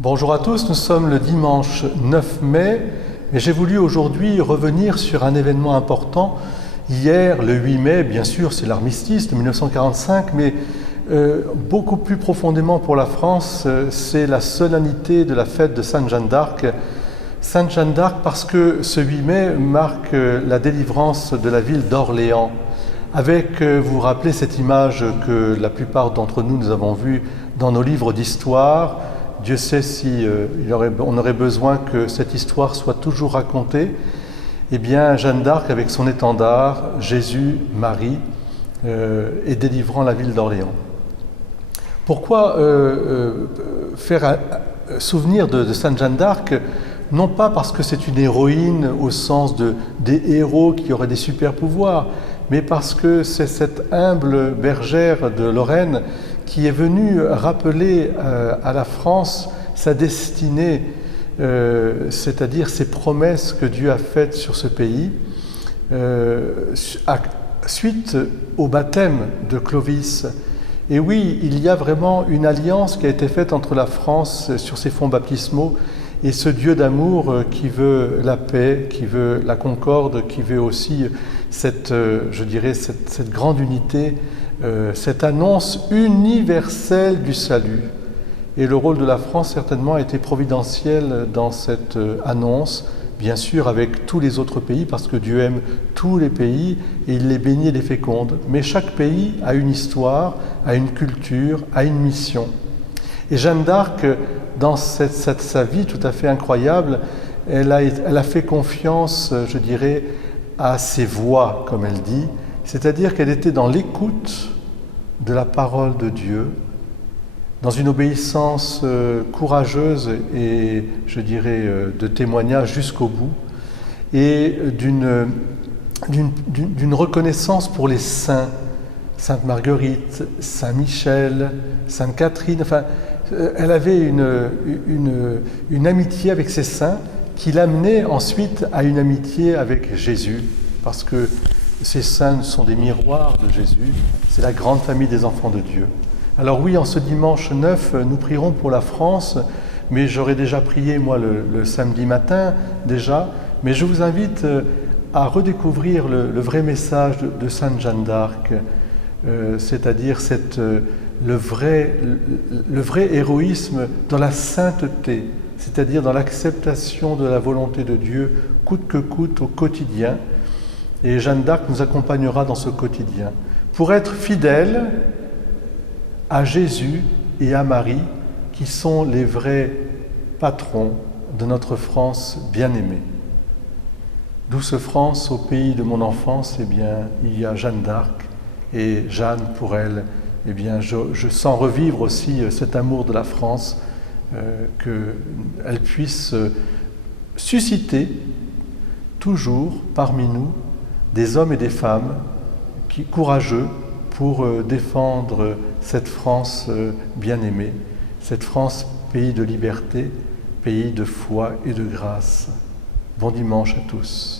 Bonjour à tous, nous sommes le dimanche 9 mai et j'ai voulu aujourd'hui revenir sur un événement important. Hier, le 8 mai, bien sûr, c'est l'armistice de 1945, mais beaucoup plus profondément pour la France, c'est la solennité de la fête de Sainte Jeanne d'Arc. Sainte Jeanne d'Arc parce que ce 8 mai marque la délivrance de la ville d'Orléans. Avec, vous vous rappelez, cette image que la plupart d'entre nous avons vue dans nos livres d'histoire. Dieu sait si on aurait besoin que cette histoire soit toujours racontée. Eh bien, Jeanne d'Arc, avec son étendard, Jésus, Marie, et délivrant la ville d'Orléans. Pourquoi faire souvenir de Sainte Jeanne d'Arc? Non pas parce que c'est une héroïne au sens des héros qui auraient des super pouvoirs, mais parce que c'est cette humble bergère de Lorraine qui est venue rappeler à la France sa destinée, c'est-à-dire ses promesses que Dieu a faites sur ce pays, suite au baptême de Clovis. Et oui, il y a vraiment une alliance qui a été faite entre la France sur ses fonds baptismaux et ce Dieu d'amour qui veut la paix, qui veut la concorde, qui veut aussi cette grande unité, cette annonce universelle du salut. Et le rôle de la France certainement a été providentiel dans cette annonce, bien sûr avec tous les autres pays, parce que Dieu aime tous les pays et il les bénit et les féconde. Mais chaque pays a une histoire, a une culture, a une mission. Et Jeanne d'Arc, dans sa vie tout à fait incroyable, elle a fait confiance, je dirais, à ses voix, comme elle dit, c'est-à-dire qu'elle était dans l'écoute de la parole de Dieu, dans une obéissance courageuse et, je dirais, de témoignage jusqu'au bout, et d'une reconnaissance pour les saints, Sainte Marguerite, Saint Michel, Sainte Catherine, enfin, elle avait une amitié avec ces saints qui l'amenait ensuite à une amitié avec Jésus, parce que ces saints sont des miroirs de Jésus, c'est la grande famille des enfants de Dieu. Alors oui, en ce dimanche 9, nous prierons pour la France, mais j'aurais déjà prié moi le samedi matin déjà, mais je vous invite à redécouvrir le vrai message de Sainte Jeanne d'Arc, c'est-à-dire le vrai héroïsme dans la sainteté, c'est-à-dire dans l'acceptation de la volonté de Dieu, coûte que coûte, au quotidien. Et Jeanne d'Arc nous accompagnera dans ce quotidien pour être fidèle à Jésus et à Marie, qui sont les vrais patrons de notre France bien-aimée. Douce France, au pays de mon enfance, eh bien, il y a Jeanne d'Arc, et Jeanne, pour elle, eh bien, je sens revivre aussi cet amour de la France, qu'elle puisse susciter toujours parmi nous des hommes et des femmes courageux pour défendre cette France bien-aimée, cette France pays de liberté, pays de foi et de grâce. Bon dimanche à tous.